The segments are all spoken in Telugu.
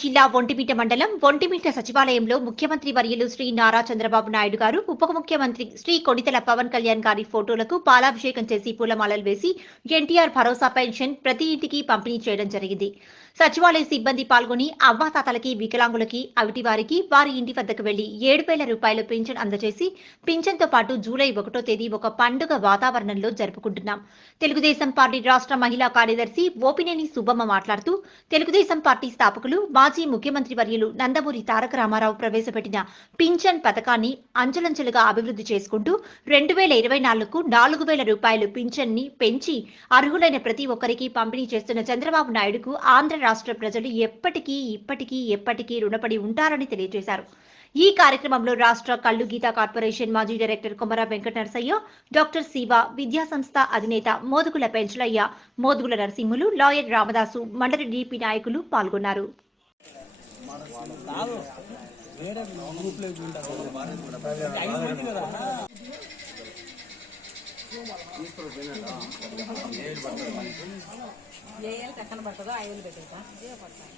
జిల్లా ఒంటిమిట మండలం ఒంటిమిట సచివాలయంలో ముఖ్యమంత్రి వర్యులు శ్రీ నారా చంద్రబాబు నాయుడు గారు ఉప ముఖ్యమంత్రి శ్రీ కొడితల పవన్ కళ్యాణ్ గారి ఫోటోలకు పాలాభిషేకం చేసి పూలమాలలు వేసి ఎన్టీఆర్ భరోసా పెన్షన్ ప్రతి ఇంటికి పంపిణీ చేయడం జరిగింది. సచివాలయ సిబ్బంది పాల్గొని అవ్వాతాతలకి వికలాంగులకి అవిటి వారికి వారి ఇంటి వద్దకు వెళ్ళి ఏడు వేల రూపాయల పింఛన్ అందజేసి పింఛన్తో పాటు జూలై ఒకటో తేదీ ఒక పండుగ వాతావరణంలో జరుపుకుంటున్నాం. తెలుగుదేశం పార్టీ రాష్ట్ర మహిళా కార్యదర్శి ఓపినేని సుబ్బమ్మ మాట్లాడుతూ తెలుగుదేశం పార్టీ స్థాపకులు మా మాజీ ముఖ్యమంత్రి వర్యులు నందమూరి తారక రామారావు ప్రవేశపెట్టిన పింఛన్ పథకాన్ని అంచెలంచెలుగా అభివృద్ధి చేసుకుంటూ రెండు వేల ఇరవై నాలుగుకు నాలుగు వేల రూపాయలు పింఛన్ని పెంచి అర్హులైన ప్రతి ఒక్కరికి పంపిణీ చేస్తున్న చంద్రబాబు నాయుడుకు ఆంధ్ర రాష్ట్ర ప్రజలు ఎప్పటికీ ఇప్పటికీ ఎప్పటికీ రుణపడి ఉంటారని తెలియజేశారు. ఈ కార్యక్రమంలో రాష్ట్ర కళ్ళు గీతా కార్పొరేషన్ మాజీ డైరెక్టర్ కొమర వెంకట నరసయ్య డాక్టర్ శివ విద్యా సంస్థ అధినేత మోదుగుల పెంచలయ్య మోదుగుల నరసింహులు లాయర్ రామదాసు మండలి డిపి నాయకులు పాల్గొన్నారు. ఏ ఏళ్ళు కక్కన పడుతుందో ఆ ఏళ్ళు పెట్టేదా ఇదే పడతాను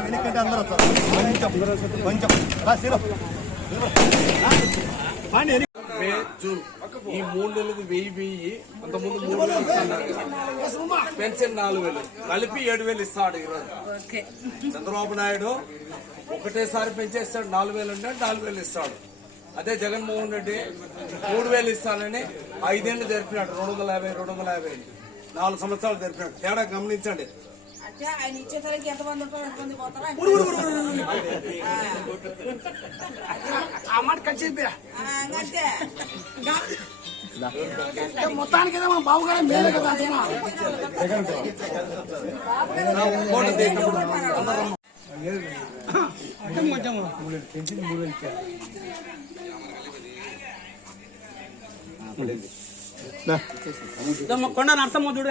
ఎందుకంటే అందరూ వస్తారు కొంచెం కొంచెం రా శీలు. పాండి, జూన్. ఈ మూడు నెలలది వెయ్యి వెయ్యి అంతకుముందు మూడు వేలు ఇస్తున్నారు పెన్షన్ నాలుగు వేలు. కలిపి ఏడు వేలు ఇస్తాడు ఈరోజు. ఓకే. చంద్రబాబు నాయుడు ఒకటేసారి పెంచేస్తాడు నాలుగు వేలు అంటే నాలుగు వేలు ఇస్తాడు. అదే జగన్మోహన్ రెడ్డి మూడు వేలు ఇస్తానని ఐదేళ్ళు జరిపినాడు. రెండు వందల యాభై రెండు వందల యాభై. నాలుగు సంవత్సరాలు జరిపినాడు. తేడా గమనించండి. ఆయన ఇచ్చేసరికి ఎంతమంది ఉంటారో? ఎంతమంది పోతారో? ఆ మాట కట్ చెప్పా అంతే మొత్తానికి ఏదో మా బావగారు మేలే కదా అంటున్నా. ఫోటో దిగినప్పుడు అంటే కొంచెం కొండ నర్సమ్మ చూడు.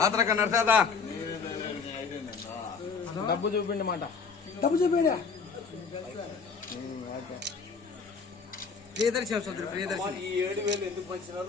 ఆతరక నడతాదా డబ్బు చూపిండా ఈ ఏడు వేలు ఎందుకు పంచినారో?